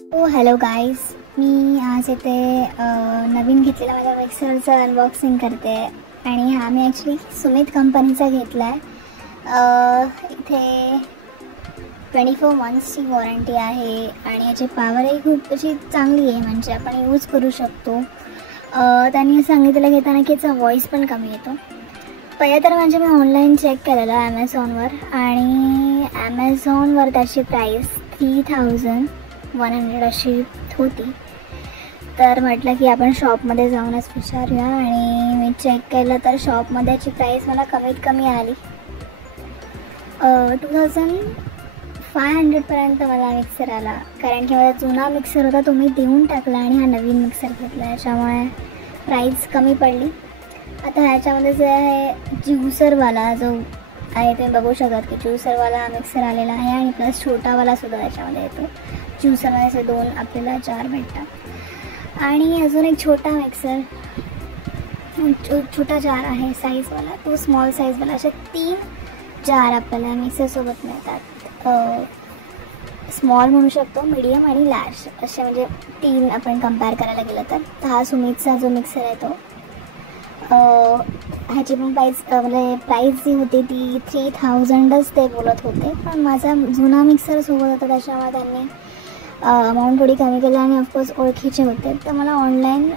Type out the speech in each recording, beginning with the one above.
Hello guys, मी आज इथे नवीन घेतलेला माझ्या मिक्सरचं अनबॉक्सिंग करते आणि हा मी ॲक्च्युली सुमित कंपनीचा घेतला आहे। इथे 24 मंथ्सची वॉरंटी आहे आणि याची पॉवरही खूप अशी चांगली आहे, म्हणजे आपण यूज करू शकतो। त्यांनी सांगितलं घेताना की याचा व्हॉईस पण कमी येतो। पहिलं तर म्हणजे मी ऑनलाईन चेक केलेलं ॲमेझॉनवर आणि ॲमेझॉनवर त्याची प्राईस 3100 अशी होती। तर म्हटलं की आपण शॉपमध्ये जाऊनच विचारूया आणि मी चेक केलं तर शॉपमध्ये याची प्राईस मला कमीत कमी आली 2500पर्यंत मला मिक्सर आला, कारण की माझा जुना मिक्सर होता तो मी देऊन टाकला आणि हा नवीन मिक्सर घेतला, याच्यामुळे प्राईस कमी पडली। आता ह्याच्यामध्ये जे आहे ज्युसरवाला जो आहे ते बघू शकत की ज्युसरवाला हा मिक्सर आलेला आहे आणि प्लस छोटावालासुद्धा त्याच्यामध्ये येतो। ज्युसरवाल्याचे 2 आपल्याला जार भेटतात आणि अजून एक छोटा मिक्सर छोटा जार आहे साईजवाला, तो स्मॉल साईजवाला, असे 3 जार आपल्याला मिक्सरसोबत मिळतात। स्मॉल म्हणू शकतो, मीडियम आणि लार्ज असे, म्हणजे 3 आपण कंपेअर करायला गेलं तर हा सुमितचा जो मिक्सर आहे तो ह्याची पण म्हणजे प्राईस जी होती ती 3000च ते बोलत होते, पण माझा जुना मिक्सर सोबत होता त्याच्यामुळे त्यांनी अमाऊंट थोडी कमी केली आणि ऑफकोर्स ओळखीचे होते। तर मला ऑनलाईन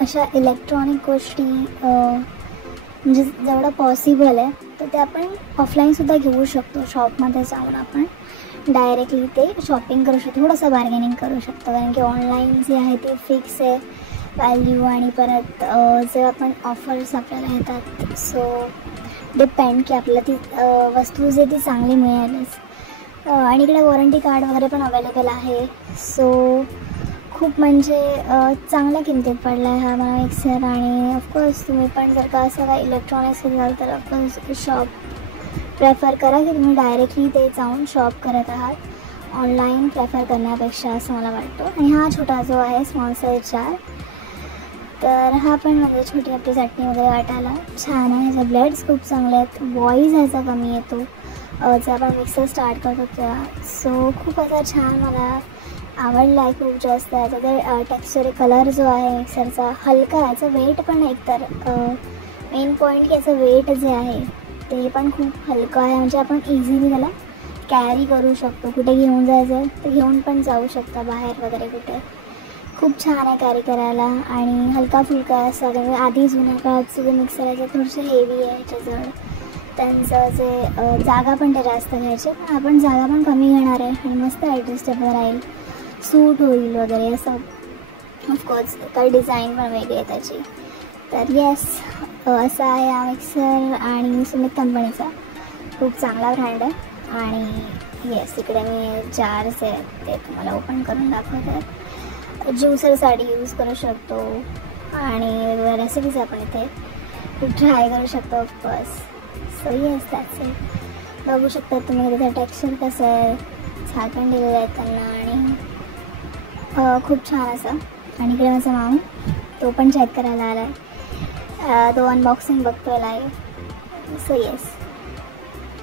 अशा इलेक्ट्रॉनिक गोष्टी म्हणजे जेवढं पॉसिबल आहे तर ते आपण ऑफलाईनसुद्धा घेऊ शकतो। शॉपमध्ये जाऊन आपण डायरेक्टली ते शॉपिंग करू शकतो, थोडंसं बार्गेनिंग करू शकतो, कारण की ऑनलाईन जी आहे ती फिक्स आहे व्हॅल्यू आणि परत जे आपण ऑफर्स आपल्याला येतात, सो डिपेंड की आपल्याला ती वस्तू जे ती चांगली मिळेलच। आणि इकडे वॉरंटी कार्ड वगैरे पण अवेलेबल आहे, सो खूप म्हणजे चांगल्या किमतीत पडला आहे हा मला मिक्सर। आणि ऑफकोर्स तुम्ही पण जर का असं काही इलेक्ट्रॉनिक्स घ्याल तर ऑफकोर्स शॉप प्रेफर करा, की तुम्ही डायरेक्टली ते जाऊन शॉप करत आहात ऑनलाईन प्रेफर करण्यापेक्षा, असं मला वाटतं। आणि हा छोटा जो आहे स्मॉल साईज जार, तर हा पण म्हणजे छोटी आपली चटणी वगैरे वाटायला छान आहे। ह्याचे ब्लेड्स खूप चांगले आहेत, व्हॉईस ह्याचा कमी येतो जर आपण मिक्सर स्टार्ट करतो तेव्हा, सो खूप असा छान मला आवडला आहे खूप जास्त। याचा ते टेक्स्चर कलर जो आहे मिक्सरचा हलका, याचं वेट पण एकतर मेन पॉईंट की याचं वेट जे आहे ते पण खूप हलकं आहे, म्हणजे आपण इझिली त्याला कॅरी करू शकतो, कुठे घेऊन जायचं तर घेऊन पण जाऊ शकता बाहेर वगैरे कुठे, खूप छान आहे कॅरी करायला आणि हलका फुलका असं। त्यामुळे आधी जुन्या काळातचे जे मिक्सर आहे ते थोडेसे हेवी आहे ह्याच्याजवळ, त्यांचं जे जागा पण ते जास्त घ्यायचे, पण आपण जागा पण कमी घेणार आहे आणि मस्त ॲडजस्टेबल राहील, सूट होईल वगैरे असं। ऑफकोर्स काही डिझाईन पण वेगळी आहे त्याची। तर येस, असा आहे हा मिक्सर आणि सुमित कंपनीचा खूप चांगला ब्रँड आहे। आणि येस, इकडे मी जार्स आहेत ते तुम्हाला ओपन करून दाखवते। ज्युसरसाठी यूज करू शकतो आणि वेगवेगळ्या रेसिपीज आपण इथे ट्राय करू शकतो of course. So yes, that's it. बघू शकता तुम्ही त्याचं टेक्स्चर कसं आहे, झाकण दिलेलं आहे त्यांना आणि खूप छान असं। आणि इकडे माझा मामा तो पण चेक करायला आला आहे, तो अनबॉक्सिंग बघतो आहे लाईव्ह। सो येस,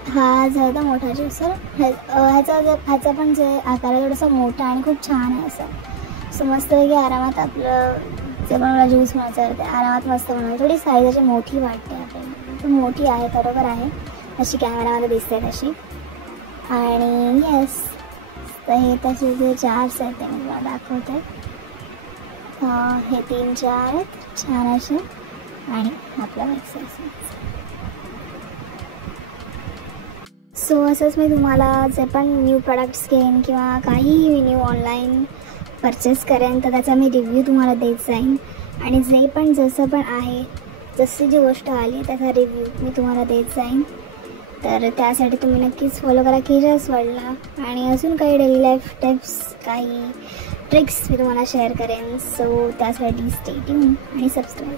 हा जो होता मोठा ज्युसर, ह्याचा पण जे आकार आहे थोडासा मोठा आणि खूप छान आहे असं। सो मस्तपैकी आरामात आपलं जे पण मला ज्यूस म्हणायचं ते आरामात मस्त बनवलं। थोडी साईज अशी मोठी वाटते आपल्याला, पण मोठी आहे बरोबर आहे, अशी कॅमेरामध्ये दिसते तशी। आणि येस, तर हे त्याचे जे जार्स आहेत ते मी तुम्हाला दाखवते। हे 3 जार आहेत छान असे आणि आपला मिक्सर। सो असंच मी तुम्हाला जे पण न्यू प्रोडक्ट्स घेईन किंवा काहीही मी न्यू ऑनलाईन परचेस करेन तर त्याचा मी रिव्ह्यू तुम्हाला देत जाईन, आणि जे पण जसं पण आहे जशी जी गोष्ट आली त्याचा रिव्ह्यू मी तुम्हाला देत जाईन। तर त्यासाठी तुम्ही नक्कीच फॉलो करा केजास वर्ल्डला, आणि अजून काही डेली लाईफ टिप्स काही ट्रिक्स मी तुम्हाला शेअर करेन, सो त्यासाठी स्टे ट्यून आणि सबस्क्राईब।